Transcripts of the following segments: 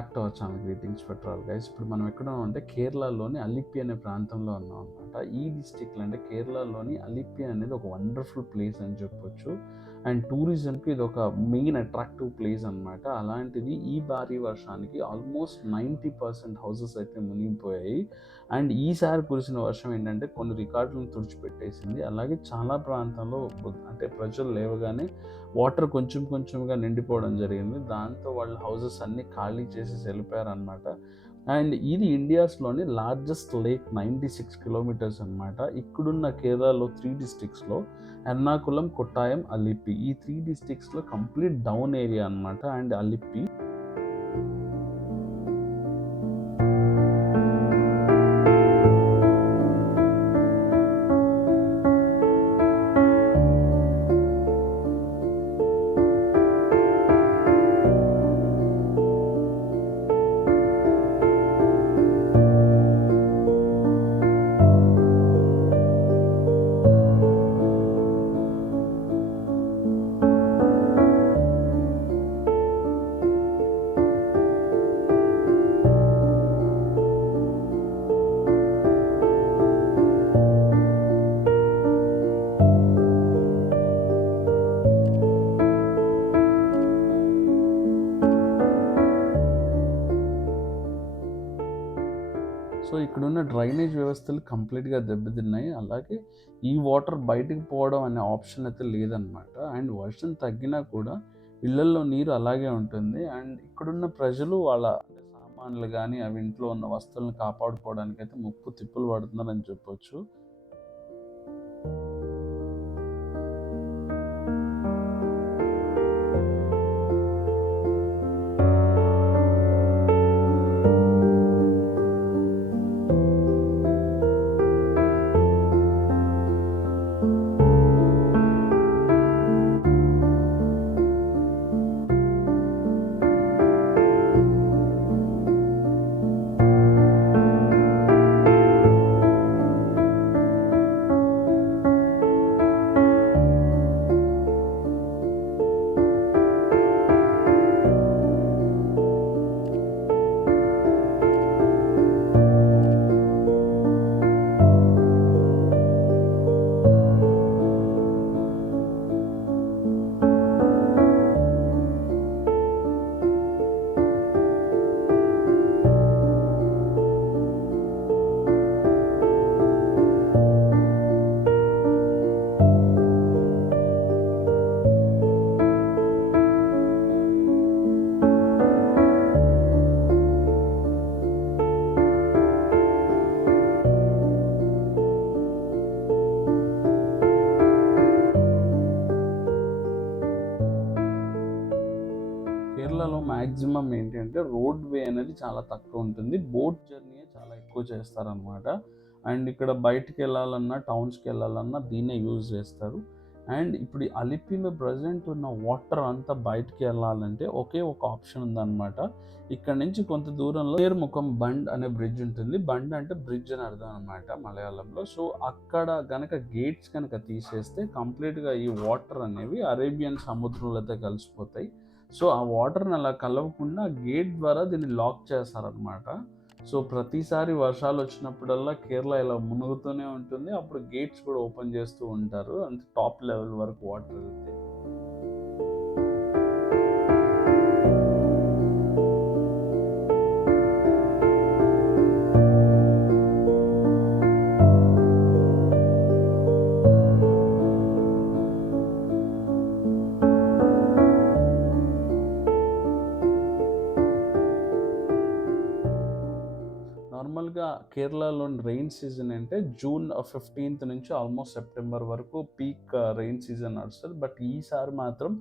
Back to our channel greetings petrol guys. ఇప్పుడు మనం ఎక్కడ ఉన్నామంటే కేరళలోని అలిప్పి అనే ప్రాంతంలో ఉన్నాం అనమాట. ఈ డిస్టిక్లో అంటే కేరళలోని అలిప్పి అనేది ఒక వండర్ఫుల్ ప్లేస్ అని చెప్పొచ్చు. అండ్ టూరిజంకి ఇది ఒక మెయిన్ అట్రాక్టివ్ ప్లేస్ అనమాట. అలాంటిది ఈ భారీ వర్షానికి ఆల్మోస్ట్ 90% హౌసెస్ అయితే మునిగిపోయాయి. అండ్ ఈసారి కురిసిన వర్షం ఏంటంటే కొన్ని రికార్డులను తుడిచిపెట్టేసింది. అలాగే చాలా ప్రాంతాల్లో అంటే ప్రజలు లేవగానే వాటర్ కొంచెం కొంచెంగా నిండిపోవడం జరిగింది. దాంతో వాళ్ళ హౌసెస్ అన్నీ ఖాళీ చేసేసి వెళ్ళిపోయారనమాట. అండ్ ఇది ఇండియాస్లోని లార్జెస్ట్ లేక్ 96 కిలోమీటర్స్ అనమాట. ఇక్కడున్న కేరళలో 3 డిస్ట్రిక్ట్స్లో ఎర్నాకుళం, కొట్టాయం, అలిప్పి ఈ 3 డిస్ట్రిక్ట్స్లో కంప్లీట్ డౌన్ ఏరియా అనమాట. అండ్ అలిప్పి సో ఇక్కడున్న డ్రైనేజ్ వ్యవస్థలు కంప్లీట్గా దెబ్బతిన్నాయి. అలాగే ఈ వాటర్ బయటికి పోవడం అనే ఆప్షన్ అయితే లేదనమాట. అండ్ వర్షం తగ్గినా కూడా ఇళ్లల్లో నీరు అలాగే ఉంటుంది. అండ్ ఇక్కడున్న ప్రజలు వాళ్ళ అంటే సామాన్లు కానీ అవి ఇంట్లో ఉన్న వస్తువులను కాపాడుకోవడానికి అయితే ముప్పు తిప్పులు పడుతున్నారని చెప్పొచ్చు. కేరళలో మ్యాక్సిమం ఏంటంటే రోడ్ వే అనేది చాలా తక్కువ ఉంటుంది. బోట్ జర్నీ చాలా ఎక్కువ చేస్తారనమాట. అండ్ ఇక్కడ బయటికి వెళ్ళాలన్నా టౌన్స్కి వెళ్ళాలన్నా దీన్నే యూజ్ చేస్తారు. అండ్ ఇప్పుడు అలిపిలో ప్రజెంట్ ఉన్న వాటర్ అంతా బయటికి వెళ్ళాలంటే ఒకే ఒక ఆప్షన్ ఉందన్నమాట. ఇక్కడ నుంచి కొంత దూరంలో నేర్ముఖం బండ్ అనే బ్రిడ్జ్ ఉంటుంది. బండ్ అంటే బ్రిడ్జ్ అని అర్థం అనమాట మలయాళంలో. సో అక్కడ గనక గేట్స్ కనుక తీసేస్తే కంప్లీట్గా ఈ వాటర్ అనేవి అరేబియన్ సముద్రంలో అయితే కలిసిపోతాయి. సో ఆ వాటర్ని అలా కలవకుండా గేట్ ద్వారా దీన్ని లాక్ చేస్తారనమాట. సో ప్రతిసారి వర్షాలు వచ్చినప్పుడల్లా కేరళ ఇలా మునుగుతూనే ఉంటుంది. అప్పుడు గేట్స్ కూడా ఓపెన్ చేస్తూ ఉంటారు. అంత టాప్ లెవెల్ వరకు వాటర్ వెళ్తే. నార్మల్గా కేరళలోని రెయిన్ సీజన్ అంటే జూన్ 15th నుంచి ఆల్మోస్ట్ సెప్టెంబర్ వరకు పీక్ రెయిన్ సీజన్ నడుస్తుంది. బట్ ఈసారి మాత్రం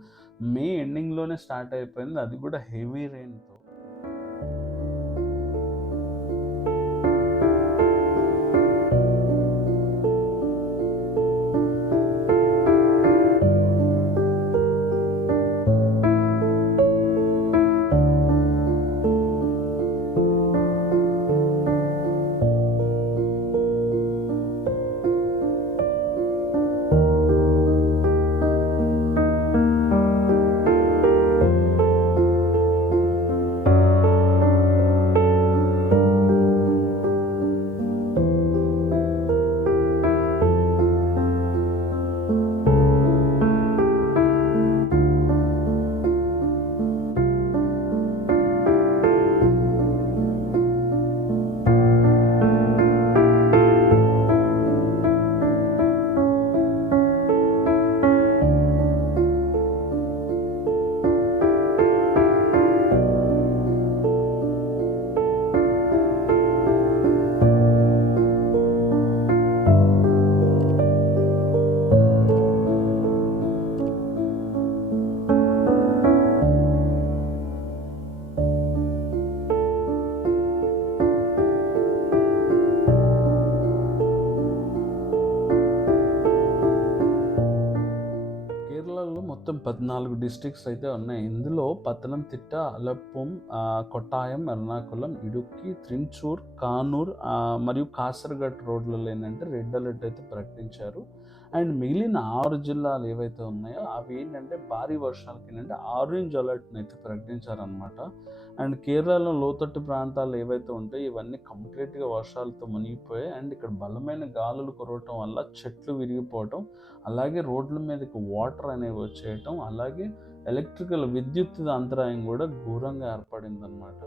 మే ఎండింగ్లోనే స్టార్ట్ అయిపోయింది, అది కూడా హెవీ రెయిన్తో. మొత్తం 14 డిస్ట్రిక్ట్స్ అయితే ఉన్నాయి. ఇందులో పత్తనంతిట్ట, అలప్పుం, కొట్టాయం, ఎర్నాకుళం, ఇడుక్కి, త్రించూర్, కానూర్ మరియు కాసర్గఢ్ రోడ్లలో ఏంటంటే రెడ్ అలర్ట్ అయితే ప్రకటించారు. అండ్ మిగిలిన 6 జిల్లాలు ఏవైతే ఉన్నాయో అవి ఏంటంటే భారీ వర్షాలకి ఏంటంటే ఆరెంజ్ అలర్ట్ని అయితే ప్రకటించారనమాట. అండ్ కేరళలో లోతట్టు ప్రాంతాలు ఏవైతే ఉంటాయో ఇవన్నీ కంప్లీట్గా వర్షాలతో మునిగిపోయాయి. అండ్ ఇక్కడ బలమైన గాలులు కురవటం వల్ల చెట్లు విరిగిపోవటం, అలాగే రోడ్ల మీదకి వాటర్ అనేవి వచ్చేయటం, అలాగే విద్యుత్ అంతరాయం కూడా ఘోరంగా ఏర్పడింది అనమాట.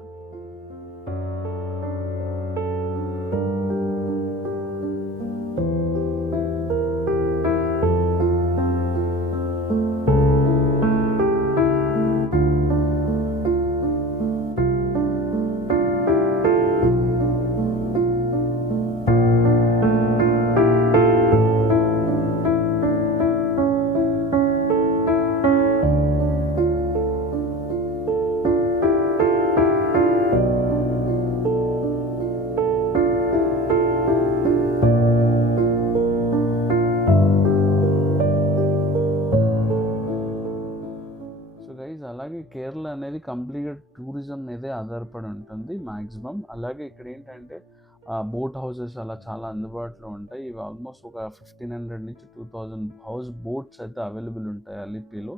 అలాగే కేరళ అనేది కంప్లీట్గా టూరిజం మీదే ఆధారపడి ఉంటుంది మ్యాక్సిమం. అలాగే ఇక్కడ ఏంటంటే బోట్ హౌసెస్ అలా చాలా అందుబాటులో ఉంటాయి. ఇవి ఆల్మోస్ట్ ఒక 1500 నుంచి 2000 హౌస్ బోట్స్ అయితే అవైలబుల్ ఉంటాయి అలిపిలో.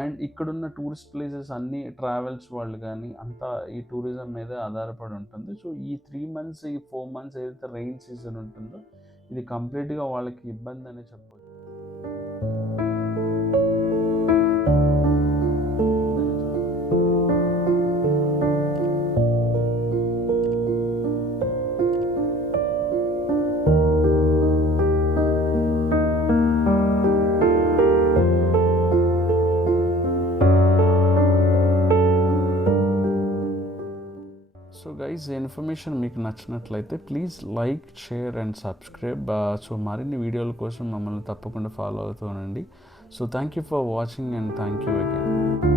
అండ్ ఇక్కడున్న టూరిస్ట్ ప్లేసెస్ అన్నీ ట్రావెల్స్ వాళ్ళు కానీ అంతా ఈ టూరిజం మీదే ఆధారపడి ఉంటుంది. సో ఈ 3 మంత్స్, ఈ 4 మంత్స్ ఏదైతే రెయిన్ సీజన్ ఉంటుందో ఇది కంప్లీట్గా వాళ్ళకి ఇబ్బంది అనే చెప్పవచ్చు. సో గైస్, ఈ ఇన్ఫర్మేషన్ మీకు నచ్చినట్లయితే please like, share and subscribe. So మరిన్ని వీడియోల కోసం మమ్మల్ని తప్పకుండా ఫాలో అవుతూ ఉండండి. So thank you for watching and thank you again.